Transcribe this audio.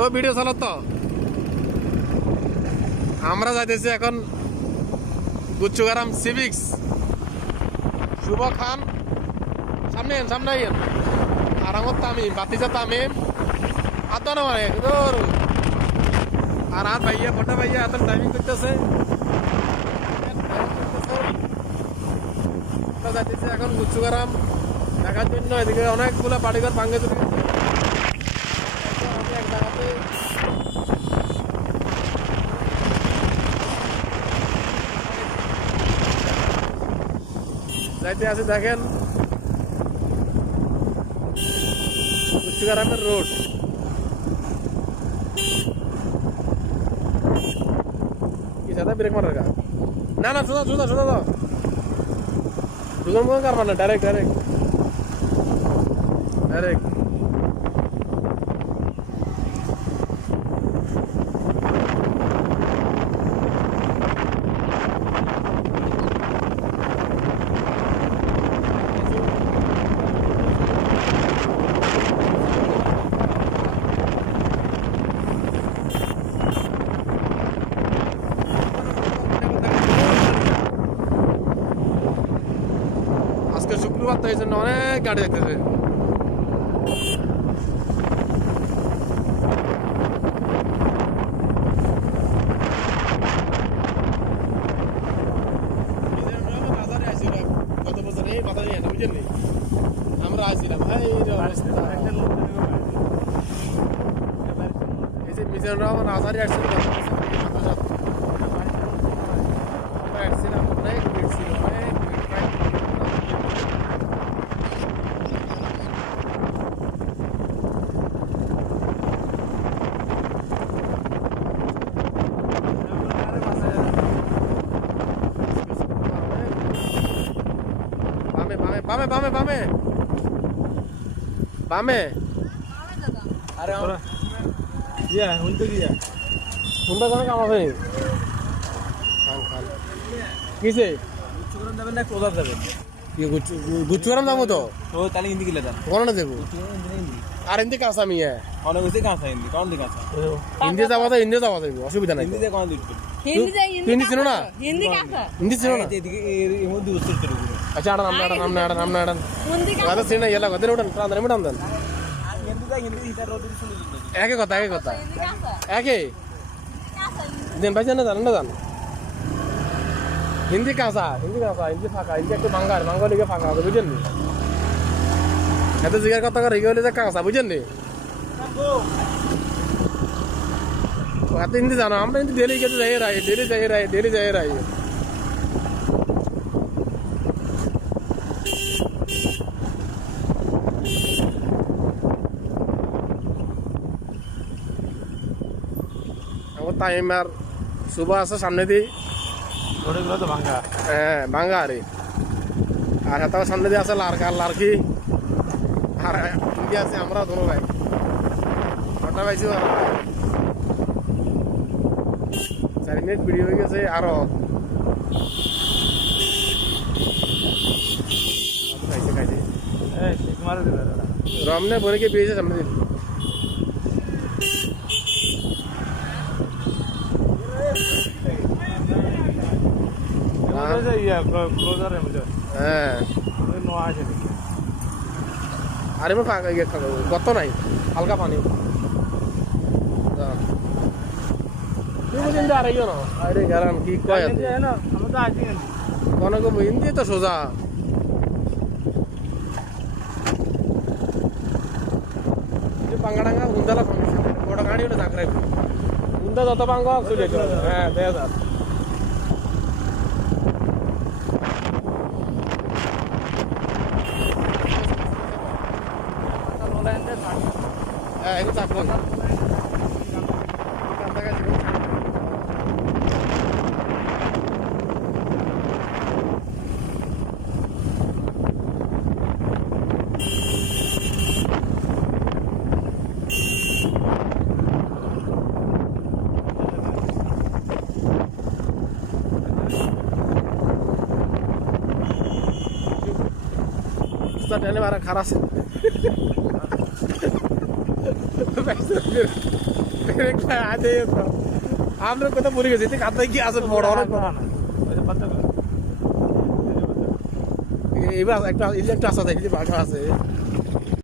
ও ভিডিও চালো তো আমরা যাইতেছি এখন গুচ্ছুগারাম সিভিক্স শুভ খান সামনে সামনে আর আমার তামিম বাতিজা তামিম আত না মানে আর ভাইয়া ফটো ভাইয়া এত টাইমিং করতেছে যাইতেছি এখন গুচ্ছুগারাম দেখার জন্য এদিকে অনেকগুলো বাড়িঘর ভাঙ্গে চলে গেছে এক জায়গাতে যাইতে আছে দেখেন গুচ্ছুগারামের রোড কি সাদা ব্রেক মারার গা না না শোনা শোনা শোনা তো দুজন মনে কার মানে ডাইরেক্ট ডাইরেক্ট ডাইরেক্ট আজকে শুক্রবার তো এই জন্য অনেক গাড়ি দেখতেছে গত বছর এই মাথা নিয়ে বুঝলেন আমরা আসছিলাম এই যে মিজানুর রহমান আজহারি আসছিল আমরা আসছিলাম অনেক ভিড় ছিল অনেক বামে বামে বামে বামে আরে ইয়া হুনতে গিয়া হুনটা কোন কাম আছে খান খান কিসে গুচ্ছুগরম যাবেন না কোদার যাবেন কি গুচ্ছুগরম যাবো তো ও তাহলে হিন্দি গিলা যান কোনটা দেবো আর হিন্দি কাঁচা মিয়া অনেক বেশি কাঁচা হিন্দি কোন দিকে কাঁচা হিন্দি যাবো তো হিন্দি যাবো অসুবিধা নাই হিন্দি কোন দিকে হিন্দি ছিল না হিন্দি কাঁচা হিন্দি ছিল না এদিকে এর মধ্যে উত্তর চলে গেল আচ্ছা আড়া নাম না কথা সিনা এলা কথা উঠান প্রাণ মিটান দেন একই কথা একই দেন ভাই জানা জানেন না জান হিন্দি কাঁচা হিন্দি ফাঁকা হিন্দি একটু বাঙ্গার লিগে ফাঁকা হবে বুঝলেন নি এত জিজ্ঞাসা কথা করে হলে যে কাঁচা বুঝলেন নি এত হিন্দি জানো আমরা হিন্দি ডেলি গেছে ডেলি যাই রাই টাইম আর শুভ আছে সামনে দিয়ে তো ভাঙ্গা হ্যাঁ ভাঙ্গা আরে আর হাতাও সামনে দিয়ে আছে লারকি আর ইন্ডিয়া আছে আমরা ধরো ভাই ঘটনা পাইছি 4 মিনিট ভিডিও হয়ে গেছে আরো খাইছে রমনে বলে পেয়েছে সামনে দিন আরে কত নাই হালকা পানি আর আরে গেলাম কি কয় কোন হিন্দি তো সোজা পাঙ্গাডাঙ্গা উন্দালা বড় গাড়ি ওটা চাকরাই উন্দা যত পাঙ্গ হ্যাঁ 2000 হ্যাঁ এগুলো চাকরি टेने मारा खरा से আমরা কথা পড়ে গেছি কাতায় কি আছে বড় অনেক এবার একটা আছে দেখি বাঘা আছে